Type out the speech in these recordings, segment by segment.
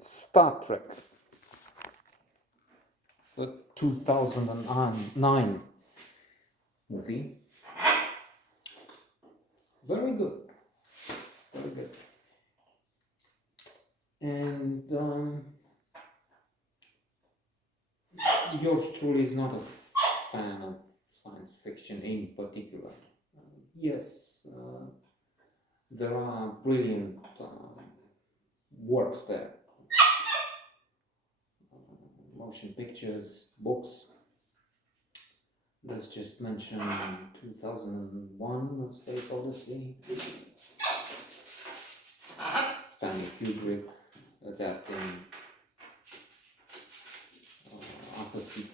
Star Trek, the 2009 movie. Very good, very good. And yours truly is not a fan of science fiction in particular. Yes, there are brilliant works there. Motion pictures, books. Let's just mention 2001: A Space Odyssey. Stanley Kubrick adapting Arthur C.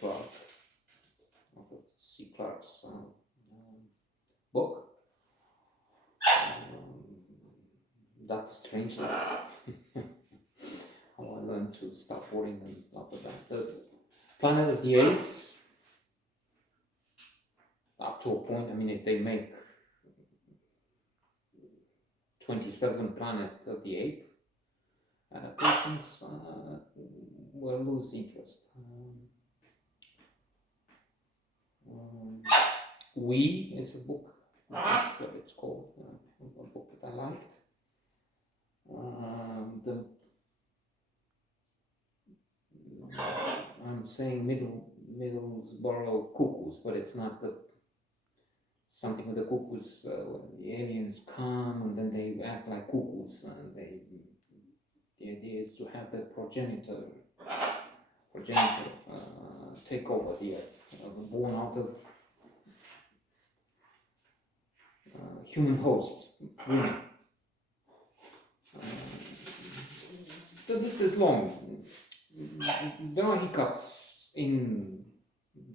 Clarke's book. Doctor Strangelove. How I learned to stop boring and up and down. The Planet of the Apes. Up to a point. I mean, if they make 27 Planet of the Ape adaptations, will lose interest. We is a book. That's what it's called. A book that I liked. I'm saying Middlesbrough Cuckoos, but it's not something with the cuckoos. When the aliens come and then they act like cuckoos, and the idea is to have the progenitor take over the earth, born out of human hosts, women. The list is long. There are hiccups in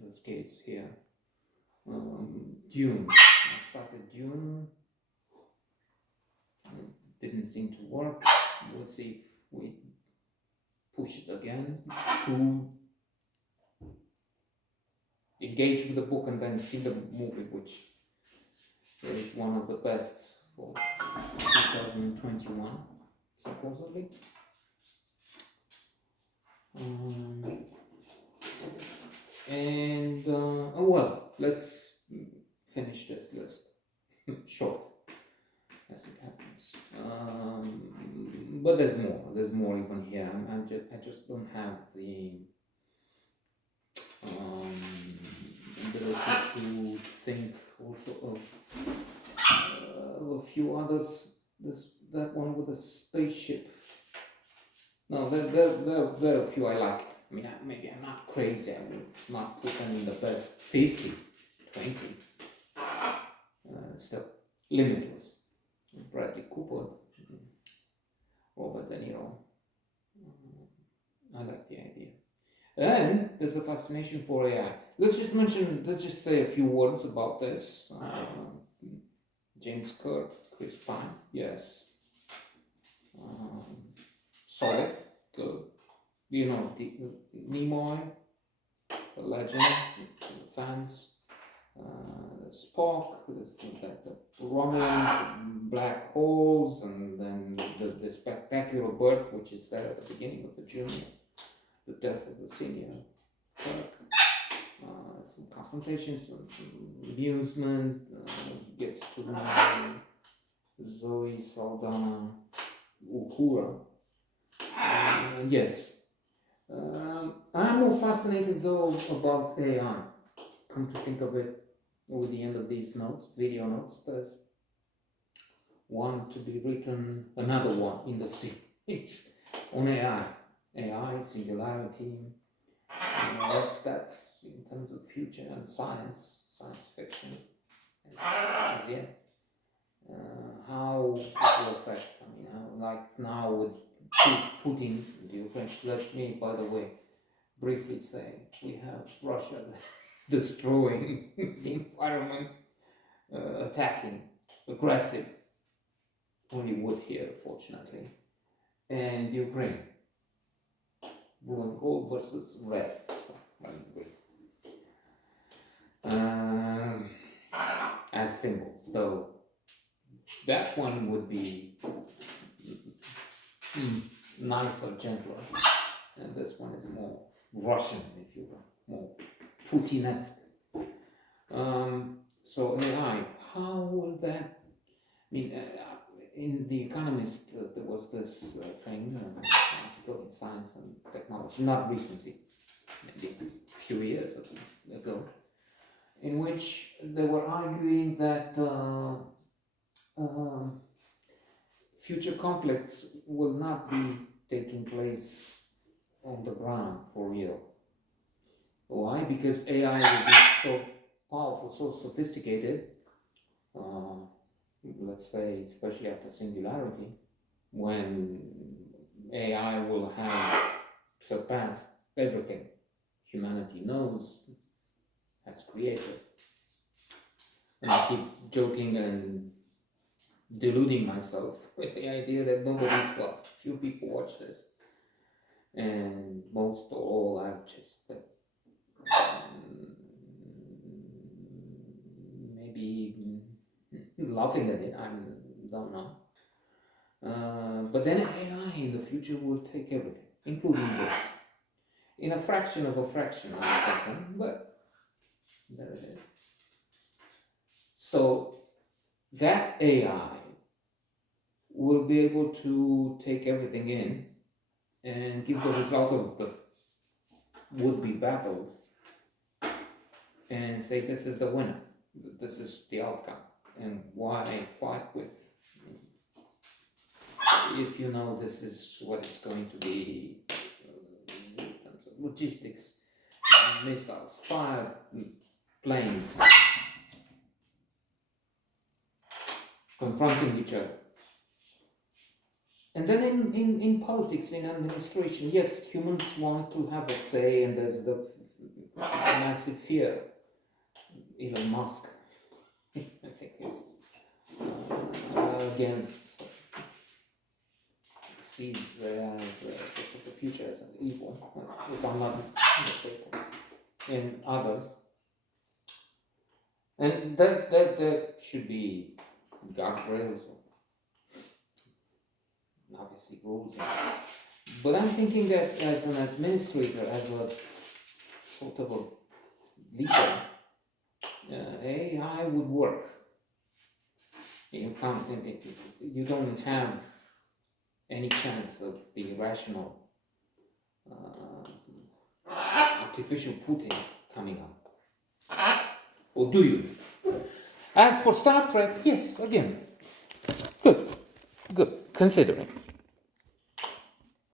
this case here. Dune. I started Dune. It didn't seem to work. We'll see if we push it again to engage with the book and then see the movie, which is one of the best for 2021, supposedly. Well, let's finish this list. Short, as it happens. But there's more. There's more even here. I just don't have the ability to think also of a few others. That one with the spaceship. No, there are a few I liked. I mean, maybe I'm not crazy. I will not put them in the best 50, 20. Still, Limitless. Bradley Cooper, Robert De Niro. I like the idea. And there's a fascination for AI. Let's just say a few words about this. James Kirk, Chris Pine, yes. Solid, good. You know, Nimoy, the legend, fans. Spock, the Romulans, black holes, and then the spectacular birth, which is there at the beginning of the junior, the death of the senior. Some confrontations, some amusement, gets to know Zoe Saldana Uhura. Yes. I'm more fascinated though about AI. Come to think of it, with the end of these notes, video notes, there's one to be written, another one in the series on AI, singularity. That's in terms of future and science fiction. As yet, how it will affect. I mean, like now with Putin, the Ukraine. Let me, by the way, briefly say we have Russia destroying the environment, attacking, aggressive, only wood here, fortunately, and Ukraine, blue and gold versus red, as symbols. So that one would be nicer, gentler, and this one is more Russian, if you will, more Putinesque. So AI, how will that? I mean, in The Economist, there was this thing, article in Science and Technology, not recently, maybe a few years ago, in which they were arguing that future conflicts will not be taking place on the ground for real. Why? Because AI will be so powerful, so sophisticated, let's say, especially after singularity, when AI will have surpassed everything humanity knows, has created. And I keep joking and deluding myself with the idea that nobody's, well, few people watch this, and most or all are just maybe laughing at it. I don't know. But then AI in the future will take everything, including this, in a fraction of a fraction of a second, but there it is. So that AI will be able to take everything in and give the result of the would-be battles and say, this is the winner, this is the outcome, and why fight with, if you know this is what it's going to be in terms of logistics, missiles, fire planes confronting each other. And then in politics, in administration, yes, humans want to have a say, and there's the massive fear. Elon Musk, I think, is against, sees the future as an evil, if I'm not mistaken, in others. And that should be guardrails, obviously rules. But I'm thinking that as an administrator, as a sort of a leader, AI would work. You can't, you don't have any chance of the rational artificial Putin coming up. Or do you? As for Star Trek, yes, again, good, considering.